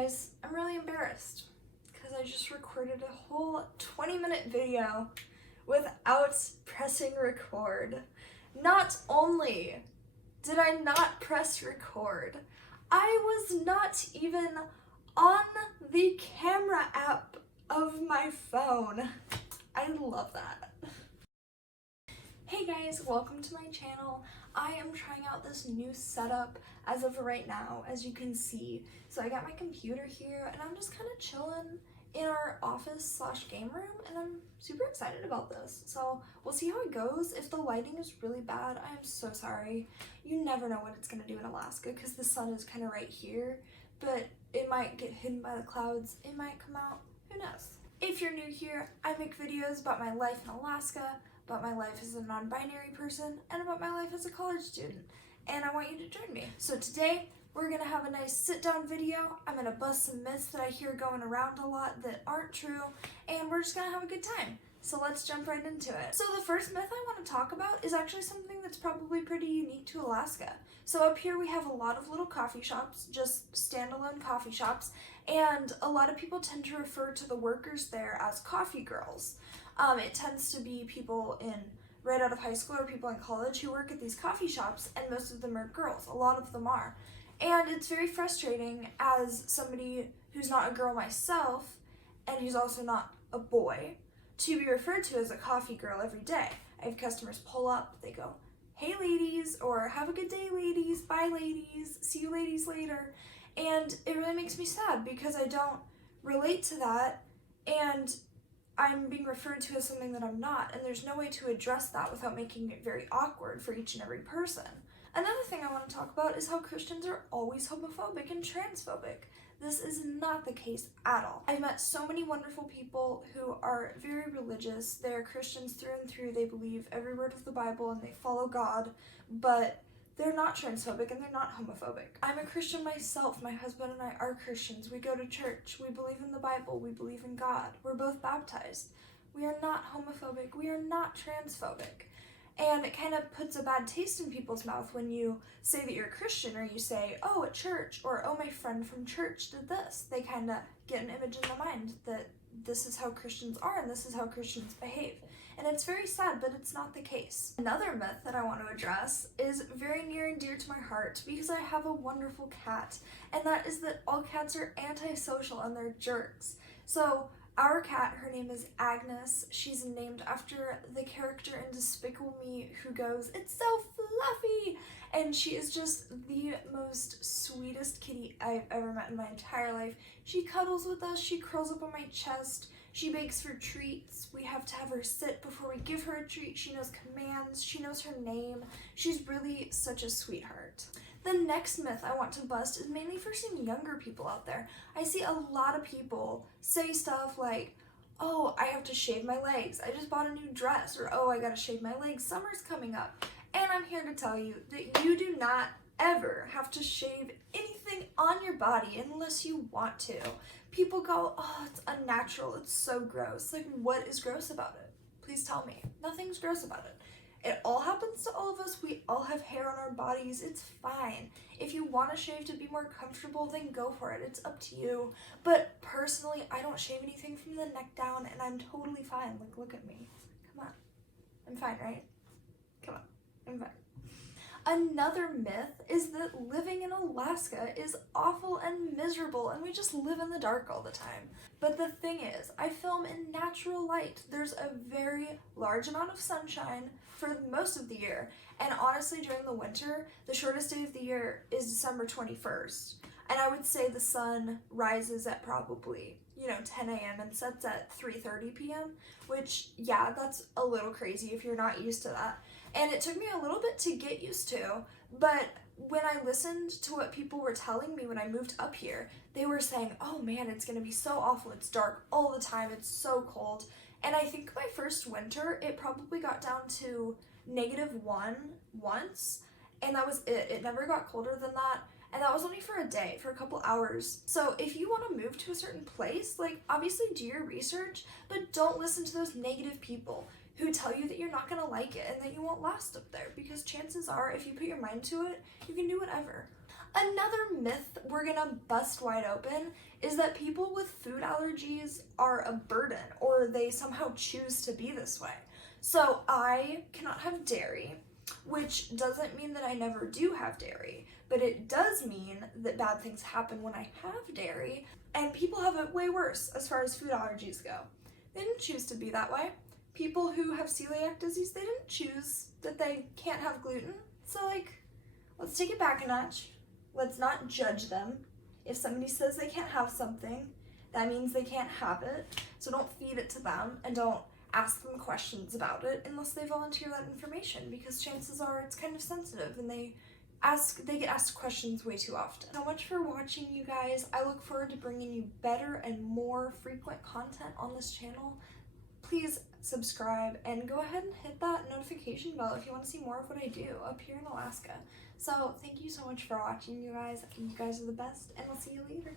guys, I'm really embarrassed because I just recorded a whole 20-minute video without pressing record. Not only did I not press record, I was not even on the camera app of my phone. I love that. Hey guys, welcome to my channel. I am trying out this new setup as of right now, as you can see. So I got my computer here and I'm just kind of chilling in our office / game room, and I'm super excited about this. So we'll see how it goes. If the lighting is really bad, I am so sorry. You never know what it's gonna do in Alaska because the sun is kind of right here, but it might get hidden by the clouds. It might come out, who knows? If you're new here, I make videos about my life in Alaska, about my life as a non-binary person, and about my life as a college student, and I want you to join me. So today, we're gonna have a nice sit-down video. I'm gonna bust some myths that I hear going around a lot that aren't true, and we're just gonna have a good time. So let's jump right into it. So the first myth I want to talk about is actually something that's probably pretty unique to Alaska. So up here we have a lot of little coffee shops, just standalone coffee shops, and a lot of people tend to refer to the workers there as coffee girls. It tends to be people right out of high school or people in college who work at these coffee shops, and most of them are girls. A lot of them are. And it's very frustrating as somebody who's not a girl myself and who's also not a boy to be referred to as a coffee girl every day. I have customers pull up, they go, "Hey ladies," or "Have a good day ladies, bye ladies, see you ladies later." And it really makes me sad because I don't relate to that, and I'm being referred to as something that I'm not, and there's no way to address that without making it very awkward for each and every person. Another thing I want to talk about is how Christians are always homophobic and transphobic. This is not the case at all. I've met so many wonderful people who are very religious. They're Christians through and through. They believe every word of the Bible and they follow God, but they're not transphobic and they're not homophobic. I'm a Christian myself. My husband and I are Christians. We go to church. We believe in the Bible. We believe in God. We're both baptized. We are not homophobic. We are not transphobic. And it kind of puts a bad taste in people's mouth when you say that you're a Christian, or you say, "Oh, at church," or "Oh, my friend from church did this." They kind of get an image in their mind that this is how Christians are and this is how Christians behave. And it's very sad, but it's not the case. Another myth that I want to address is very near and dear to my heart because I have a wonderful cat, and that is that all cats are antisocial and they're jerks. So our cat, her name is Agnes. She's named after the character in Despicable Me who goes, "It's so fluffy!" And she is just the most sweetest kitty I've ever met in my entire life. She cuddles with us, she curls up on my chest, she begs for treats. We have to have her sit before we give her a treat. She knows commands, she knows her name. She's really such a sweetheart. The next myth I want to bust is mainly for some younger people out there. I see a lot of people say stuff like, "Oh, I have to shave my legs. I just bought a new dress," or "Oh, I gotta shave my legs. Summer's coming up." And I'm here to tell you that you do not ever have to shave anything on your body unless you want to. People go, "Oh, it's unnatural. It's so gross." Like, what is gross about it? Please tell me. Nothing's gross about it. It all happens to all of us. We all have hair on our bodies. It's fine. If you want to shave to be more comfortable, then go for it. It's up to you. But personally, I don't shave anything from the neck down, and I'm totally fine. Like, look at me. Come on. I'm fine, right? Come on. I'm fine. Another myth is that living in Alaska is awful and miserable and we just live in the dark all the time. But the thing is, I film in natural light. There's a very large amount of sunshine for most of the year. And honestly, during the winter, the shortest day of the year is December 21st. And I would say the sun rises at probably 10 a.m. and sets at 3:30 p.m., which, yeah, that's a little crazy if you're not used to that. And it took me a little bit to get used to, but when I listened to what people were telling me when I moved up here, they were saying, "Oh man, it's gonna be so awful. It's dark all the time. It's so cold." And I think my first winter, it probably got down to -1 once, and that was it. It never got colder than that. And that was only for a day, for a couple hours. So if you want to move to a certain place, like, obviously do your research, but don't listen to those negative people who tell you that you're not going to like it and that you won't last up there, because chances are, if you put your mind to it, you can do whatever. Another myth we're gonna bust wide open is that people with food allergies are a burden or they somehow choose to be this way. So I cannot have dairy, which doesn't mean that I never do have dairy, but it does mean that bad things happen when I have dairy, and people have it way worse as far as food allergies go. They didn't choose to be that way. People who have celiac disease, they didn't choose that they can't have gluten. So let's take it back a notch. Let's not judge them. If somebody says they can't have something, that means they can't have it. So don't feed it to them and don't ask them questions about it unless they volunteer that information, because chances are it's kind of sensitive and they get asked questions way too often. So much for watching, you guys. I look forward to bringing you better and more frequent content on this channel. Please subscribe and go ahead and hit that notification bell if you want to see more of what I do up here in Alaska. So thank you so much for watching, you guys. You guys are the best, and I'll see you later.